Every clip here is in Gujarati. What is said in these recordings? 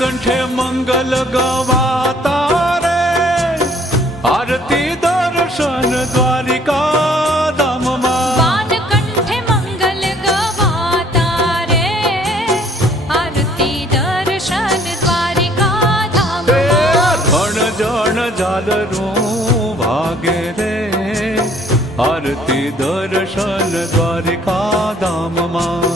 કંઠે મંગલ ગવાતા રે, આરતી દર્શન દ્વારિકા ધામમાં. કંઠે મંગલ ગવાતા રે, આરતી દર્શન દ્વારિકા ધામમાં. ધણ જણ ઝાલરું વાગે રે, આરતી દર્શન દ્વારિકા ધામમાં.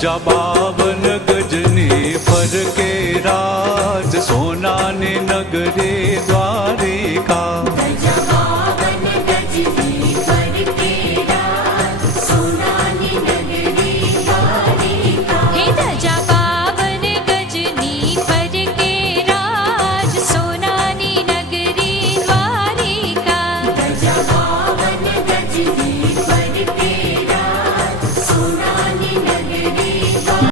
ધજા 52 ગજની ફરકે રાજ, સોનાની નગરી દ્વારિકા.